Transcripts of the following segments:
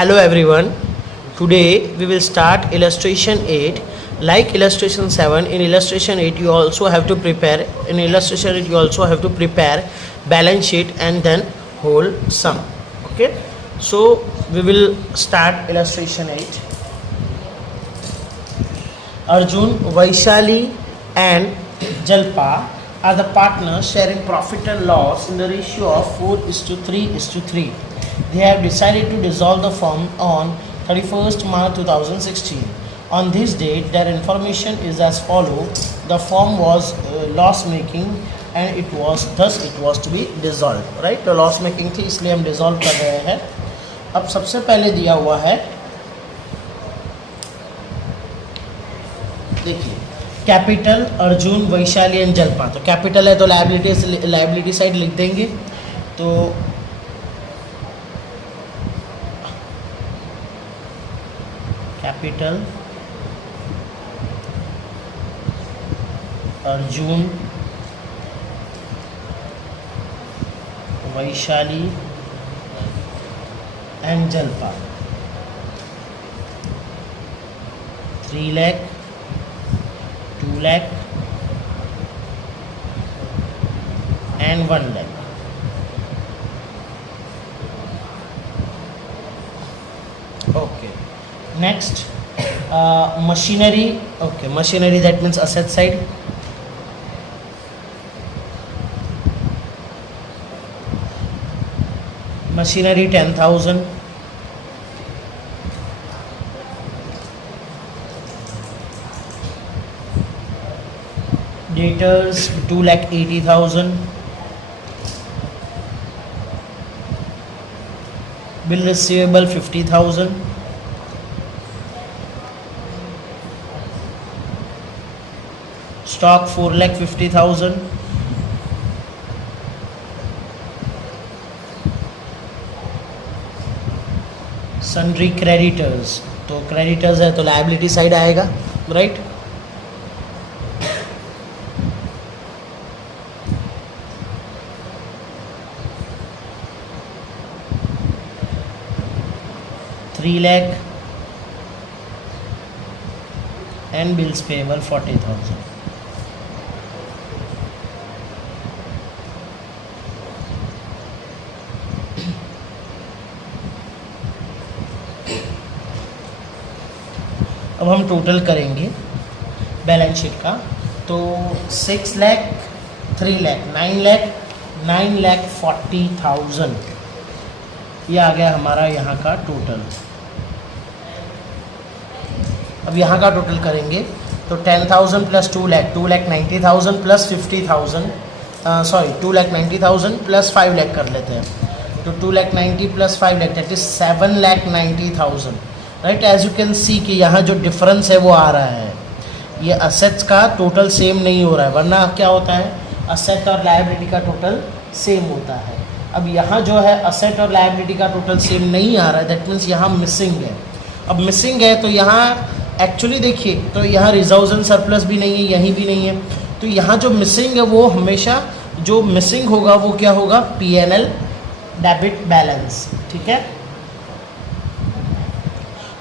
Hello everyone. Today we will start illustration 8. Like illustration 7, in illustration 8 you also have to prepare balance sheet and then whole sum. Okay. So we will start illustration 8. Arjun, Vaishali and Jalpa are the partners sharing profit and loss in the ratio of 4:3:3. They have decided to dissolve the firm on 31st March 2016. On this date, their information is as follows. The firm was loss making and it was to be dissolved. Right? तो loss making थी इसलिए हम dissolve कर रहे हैं. अब सबसे पहले दिया हुआ है, देखिए, कैपिटल अर्जुन वैशाली एंड जल्पा. तो कैपिटल है तो लायबिलिटी साइड लिख देंगे. तो capital Arjun Vaishali and जल्पा 3 lakh 2 lakh and 1 lakh. Okay. Next, machinery. Okay, machinery, that means asset side. Machinery 10,000. Debtors 2,80,000. Bill receivable 50,000. Stock 4,50,000. Sundry creditors. तो creditors है तो liability side आएगा, right? lakh and bills payable 40,000. अब हम total करेंगे बैलेंस शीट का. तो 6 लाख 3 लाख 9 लाख 40,000 ये आ गया हमारा यहाँ का टोटल. अब यहाँ का टोटल करेंगे तो 10,000 plus 2 lakh 2,90,000 plus 50,000 2,90,000 plus 5 lakh कर लेते हैं. तो 2,90,000 plus 5 lakh that is 7,90,000. Right. As you can see कि यहाँ जो डिफरेंस है वो आ रहा है. ये असेट्स का टोटल सेम नहीं हो रहा है, वरना क्या होता है असेट और लायबिलिटी का टोटल सेम होता है. अब यहाँ जो है असेट और लायबिलिटी का टोटल सेम नहीं आ रहा है, दैट मीन्स यहाँ मिसिंग है. अब मिसिंग है तो यहाँ एक्चुअली देखिए तो यहाँ रिजर्व्स एंड सरप्लस भी नहीं है, यहीं भी नहीं है. तो यहाँ जो मिसिंग है वो हमेशा जो मिसिंग होगा वो क्या होगा, P&L डेबिट बैलेंस. ठीक है.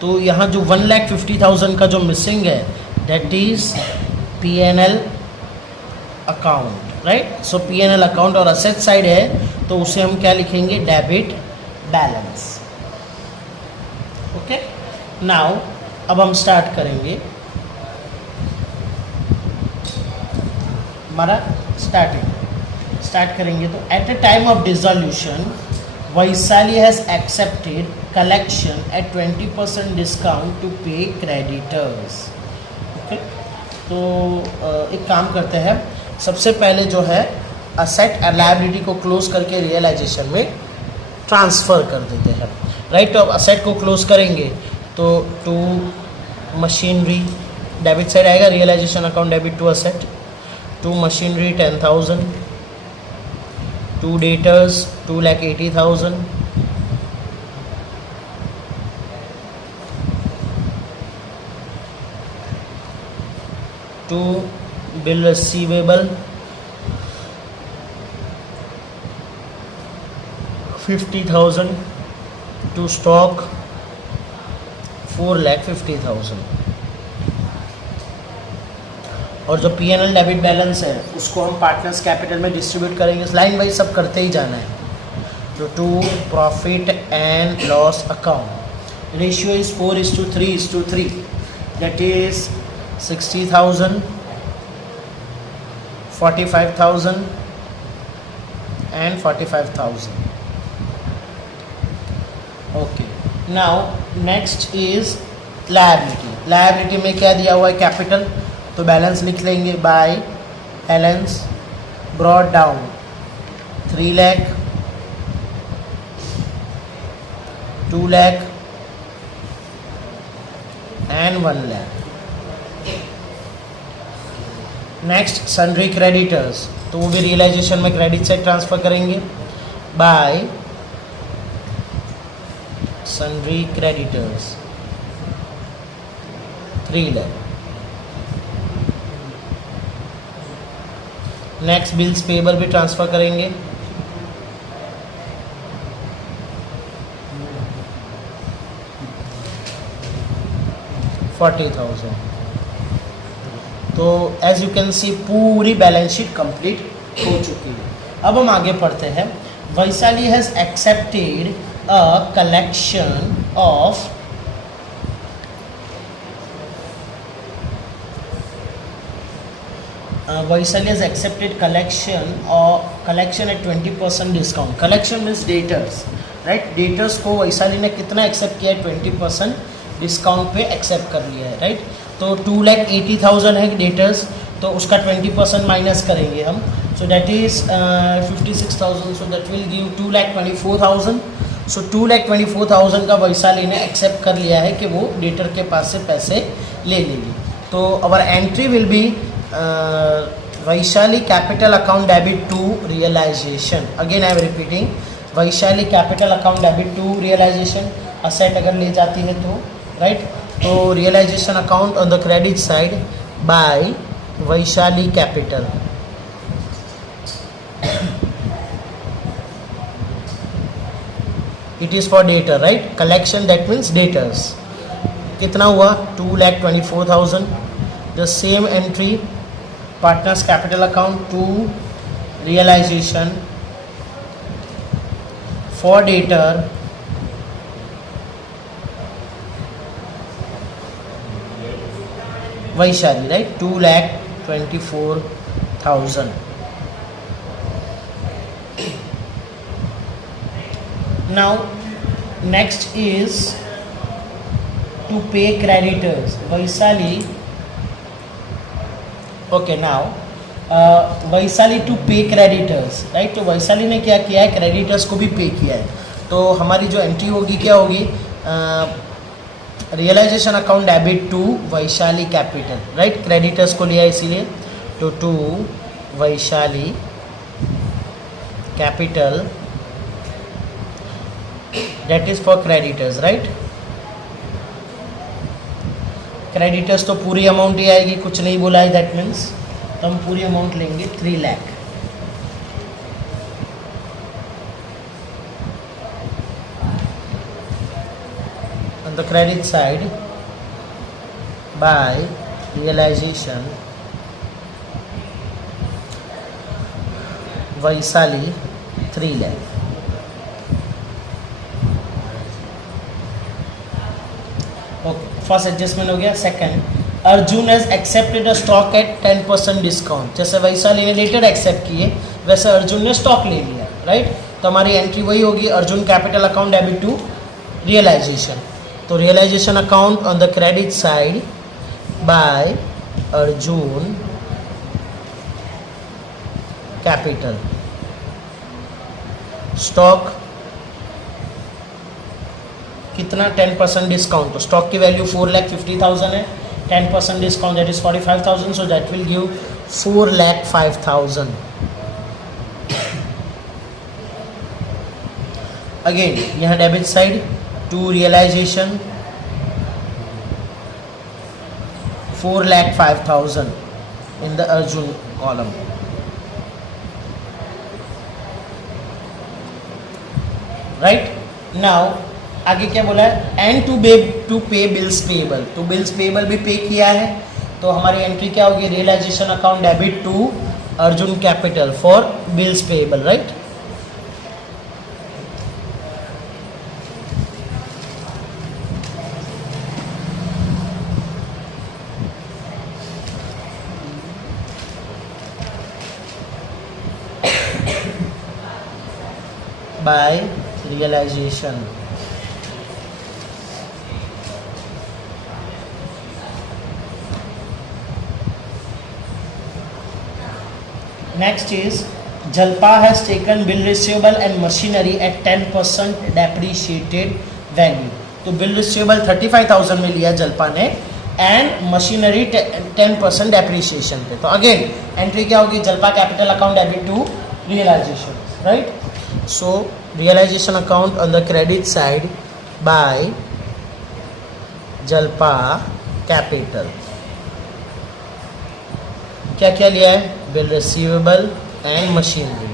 तो यहाँ जो 1,50,000 का जो मिसिंग है that is P&L account. Right. So P&L account और असेट साइड है तो उसे हम क्या लिखेंगे, डेबिट बैलेंस. ओके. नाउ अब हम स्टार्ट करेंगे हमारा स्टार्ट करेंगे. तो at a time of dissolution Vaishali has accepted collection at 20% discount to pay creditors. Okay. तो एक काम करते हैं, सबसे पहले जो है असेट और लायबिलिटी को क्लोज करके रियलाइजेशन में ट्रांसफ़र कर देते हैं. राइट. तो अब असेट को क्लोज करेंगे तो टू मशीनरी डेबिट साइड आएगा, realisation account debit to asset. To machinery 10,000. To debtors 2,80,000. To bill receivable 50,000. to stock 4,50,000। और जो P&L डेबिट बैलेंस है उसको हम पार्टनर्स कैपिटल में डिस्ट्रीब्यूट करेंगे, लाइन वाइज सब करते ही जाना है। तो to profit and loss account ratio is 4:3:3, that is 60,000, 45,000 and 45,000. Okay, now next is liability में क्या दिया हुआ है? कैपिटल। तो बैलेंस लिख लेंगे by balance brought down 3 lakh, 2 lakh and 1 lakh. Next sundry creditors, तो वो भी रियलाइजेशन में क्रेडिट से ट्रांसफर करेंगे bye sundry creditors 3 lakh. Next bills payable भी ट्रांसफर करेंगे $40,000। तो एज यू कैन सी पूरी बैलेंस शीट कंप्लीट हो चुकी है। अब हम आगे पढ़ते हैं। Vaishali has accepted a collection of Vaishali has accepted collection at 20% discount. Collection means debtors, right? Debtors को वैशाली ने कितना एक्सेप्ट किया है? 20% डिस्काउंट पे एक्सेप्ट कर लिया है, राइट? तो 2,80,000 है डेटर्स, तो उसका 20% माइनस करेंगे हम। So that is 56,000, so that will give 2,24,000। सो 2,24,000 का वैशाली ने एक्सेप्ट कर लिया है कि वो डेटर के पास से पैसे ले लेगी। तो our entry will be Vaishali capital account debit to realization. Again I am repeating, Vaishali capital account debit to realization. Asset अगर ले जाती है तो right, तो realization account on the credit side by Vaishali capital. It is for debtor, right? Collection, that means debtors. कितना हुआ? 2,24,000. The same entry, partners capital account to realization for debtor Vaishali, right? 2,24,000. Now next is to pay creditors. Vaishali, okay, now Vaishali to pay creditors, right? तो वैशाली ने क्या किया है? Creditors को भी pay किया है। तो हमारी जो एंट्री होगी क्या होगी? Realisation account debit to Vaishali capital, right? Creditors को लिया इसीलिए, तो to Vaishali capital, that is for creditors, right? Creditors तो पूरी अमाउंट ही आएगी, कुछ नहीं बोला है, दैट मीन्स तो हम पूरी अमाउंट लेंगे 3 lakh. On the credit side by realization Vaishali 3 lakh. Okay, first adjustment हो गया। Second, Arjun has accepted a stock at 10% discount. जैसे वैशाली ने लेटर एक्सेप्ट किए वैसे अर्जुन ने स्टॉक ले लिया, राइट? तो हमारी एंट्री वही होगी, Arjun capital account debit to realisation. तो realisation account on the credit side by Arjun capital, stock कितना? 10% डिस्काउंट। तो स्टॉक की वैल्यू 4,50,000 है, 10% discount that is 45,000, so that will give 4,05,000। Again यहाँ debit side to realisation 4,05,000 in the Arjun column. Right now आगे क्या बोला है, and to pay bills payable, तो बिल्स पेबल भी पे किया है, तो हमारी एंट्री क्या होगी, realisation account debit to Arjun capital for bills payable, right. By realisation. Next is Jalpa has taken bill receivable and machinery at 10% depreciated value. तो bill receivable 35,000 में लिया जल्पा ने एंड मशीनरी 10% डेप्रीशिएशन पे। तो अगेन एंट्री क्या होगी, Jalpa capital account debit to realisation, right. So realisation account on the credit side by Jalpa capital. क्या क्या लिया है, bill receivable and machinery.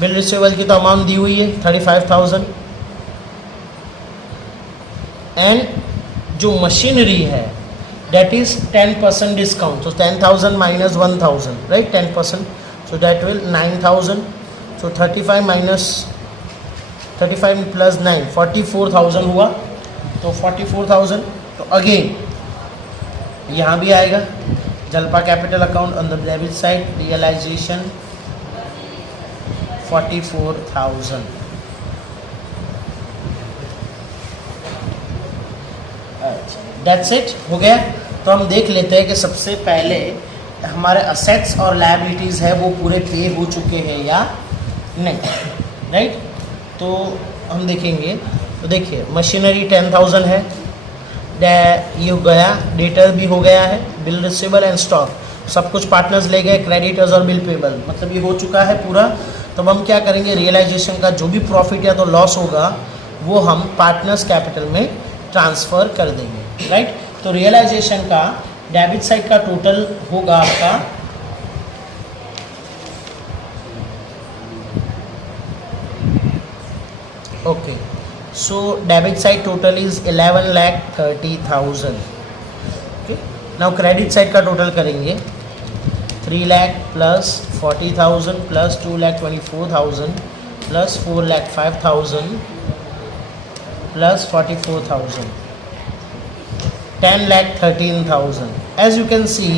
Bill receivable की तो अमाउंट दी हुई है 35,000 एंड जो मशीनरी है that is 10% discount, so 10,000 minus 1,000, right, 10%, so that will 9,000, so 35 plus 9 44,000 हुआ, तो 44,000। तो अगेन यहाँ भी आएगा Jalpa capital account on the debit side realisation 44,000। That's it, हो गया। तो हम देख लेते हैं कि सबसे पहले हमारे असेट्स और लायबिलिटीज़ है वो पूरे पे हो चुके हैं या नहीं, राइट। तो हम देखेंगे, तो देखिए मशीनरी 10,000 है, ये हो गया, डेटर भी हो गया है, बिल रिसीवेबल एंड स्टॉक सब कुछ पार्टनर्स ले गए, क्रेडिटर्स और बिल पेबल, मतलब ये हो चुका है पूरा। तब हम क्या करेंगे, रियलाइजेशन का जो भी प्रॉफिट या तो लॉस होगा वो हम पार्टनर्स कैपिटल में ट्रांसफ़र कर देंगे, राइट। तो रियलाइजेशन का डेबिट साइड का टोटल होगा आपका okay, so debit side total is 11,30,000. Okay, now credit side का टोटल करेंगे 3 lakh plus 40,000 plus 2,24,000 plus 4,05,000 plus 44,000, 10,13,000. As you can see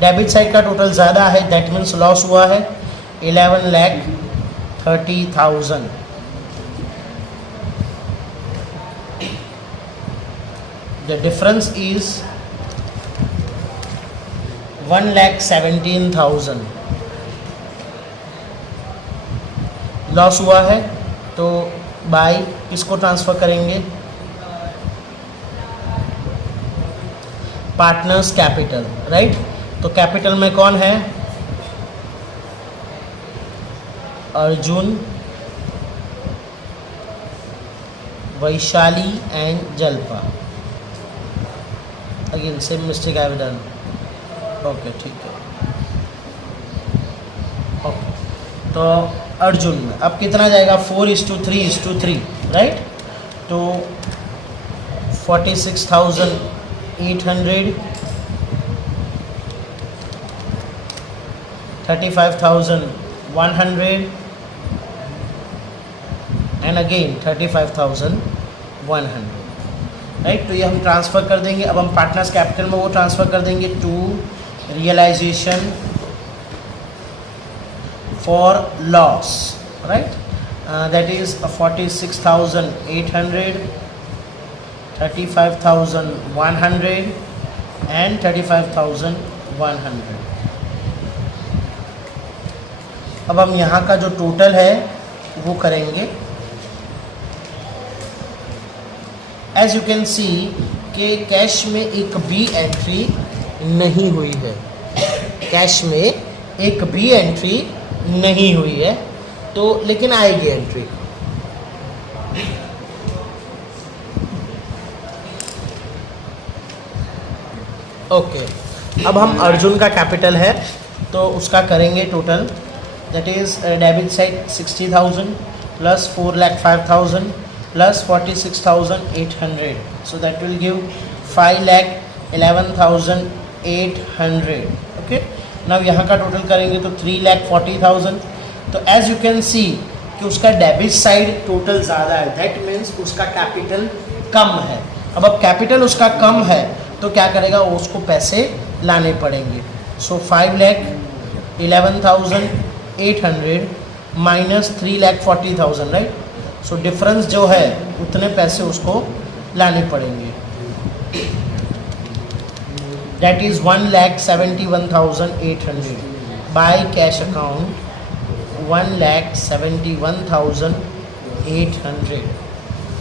debit side का टोटल ज़्यादा है, दैट मीन्स लॉस हुआ है 11,30,000. The difference is 1,17,000 लॉस हुआ है, तो बाय किसको ट्रांसफ़र करेंगे, पार्टनर्स कैपिटल, राइट। तो कैपिटल में कौन है, Arjun, Vaishali and जल्पा। Again same mistake I have done, okay ठीक है, ओके। तो अर्जुन में अब कितना जाएगा, 4:3:3, राइट। तो 46,800, 35,100 एंड अगेन 35,100, राइट। तो ये हम ट्रांसफ़र कर देंगे। अब हम पार्टनर्स कैपिटल में वो ट्रांसफ़र कर देंगे to realisation for loss, right, that is 46,800, 35,100 and 35,100। अब हम यहाँ का जो टोटल है वो करेंगे। एज यू कैन सी कि कैश में एक भी एंट्री नहीं हुई है, कैश में एक भी एंट्री नहीं हुई है, तो लेकिन आएगी एंट्री। ओके, अब हम अर्जुन का कैपिटल है तो उसका करेंगे total, that is debit side 60,000 plus 4,05,000 plus 46,800. So that will give 5,11,800. Okay. Now यहाँ का टोटल करेंगे तो 3,40,000. तो एज यू कैन सी कि उसका डेबिट साइड टोटल ज़्यादा है, दैट मीन्स उसका कैपिटल कम है. अब कैपिटल उसका कम है तो क्या करेगा, उसको पैसे लाने पड़ेंगे. सो 5,11,800 माइनस 3,40,000, राइट. सो डिफरेंस जो है उतने पैसे उसको लाने पड़ेंगे. That is 1,71,800 by cash account. 1,71,800.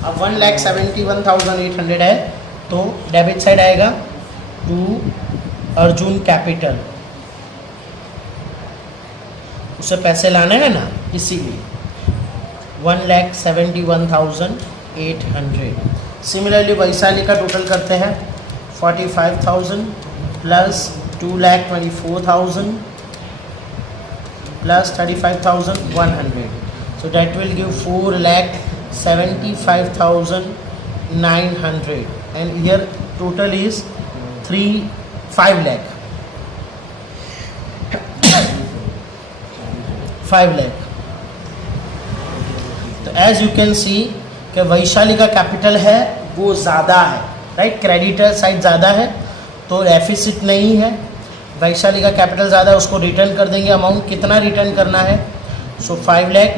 अब 1,71,800 है तो डेबिट साइड आएगा टू अर्जुन कैपिटल. उसे पैसे लाने हैं ना, इसीलिए 1,71,800. सिमिलरली वैशाली का टोटल करते हैं 45,000 plus 2,24,000 plus 35,100. So that will give 4,75,900. And here total is 5 lakh. 5 lakh. तो as you can see कि वैशाली का कैपिटल है वो ज़्यादा है, राइट. क्रेडिटर साइड ज़्यादा है तो डेफिसिट नहीं है. वैशाली का कैपिटल ज़्यादा है, उसको रिटर्न कर देंगे. अमाउंट कितना रिटर्न करना है, सो 5 लाख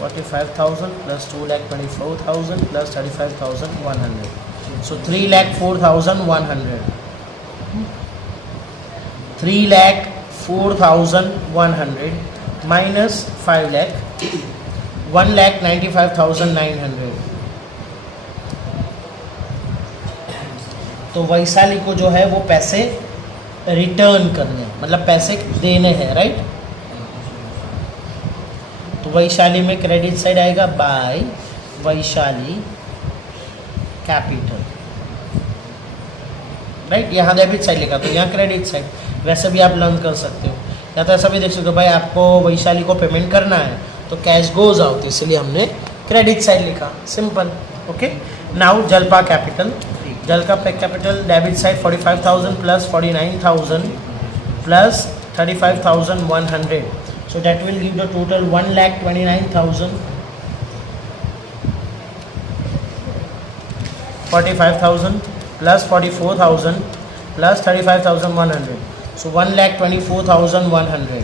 45,000 प्लस 2,24,000 प्लस 35,100. सो 3,04,100. 3,04,100 माइनस 5 लाख 1,95,900. तो वैशाली को जो है वो पैसे रिटर्न करने, मतलब पैसे देने हैं, राइट. तो वैशाली में क्रेडिट साइड आएगा बाय वैशाली कैपिटल, राइट. यहाँ डेबिट साइड लिखा तो यहाँ क्रेडिट साइड. वैसे भी आप लर्न कर सकते हो, या तो ऐसा भी देख सकते हो भाई आपको वैशाली को पेमेंट करना है तो कैश गोज आउट, इसलिए हमने क्रेडिट साइड लिखा. Simple. Okay. Now Jalpa capital. जलका capital debit side 45,000 plus 49,000 plus 35,100. So that will give the total 1,29,000. 45,000 plus 44,000 plus 35,100. So 1,24,100.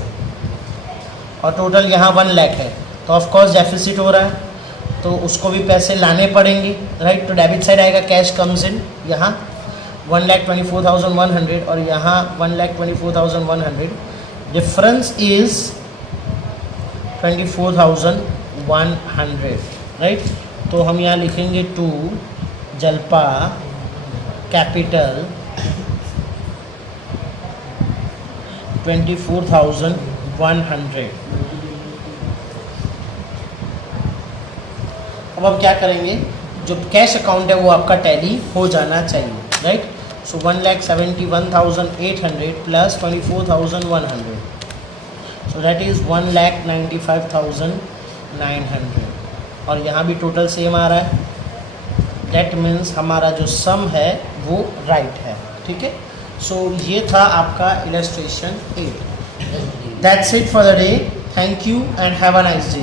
और टोटल यहाँ 1 लाख है तो ऑफकोर्स डेफिसिट हो रहा है तो उसको भी पैसे लाने पड़ेंगे, राइट. तो डेबिट साइड आएगा कैश कम्स इन. यहाँ 1,24,100 और यहाँ 1,24,100. Difference is 24,100, right. तो हम यहाँ लिखेंगे टू जलपा कैपिटल 24,100. अब क्या करेंगे, जो कैश अकाउंट है वो आपका टैली हो जाना चाहिए, right. So 1,71,800 plus 24,100. So that is 1,95,900. और यहाँ भी टोटल सेम आ रहा है. दैट मीन्स हमारा जो सम है वो राइट है. ठीक है. सो ये था आपका illustration 8. That's it for the day. Thank you and have a nice day.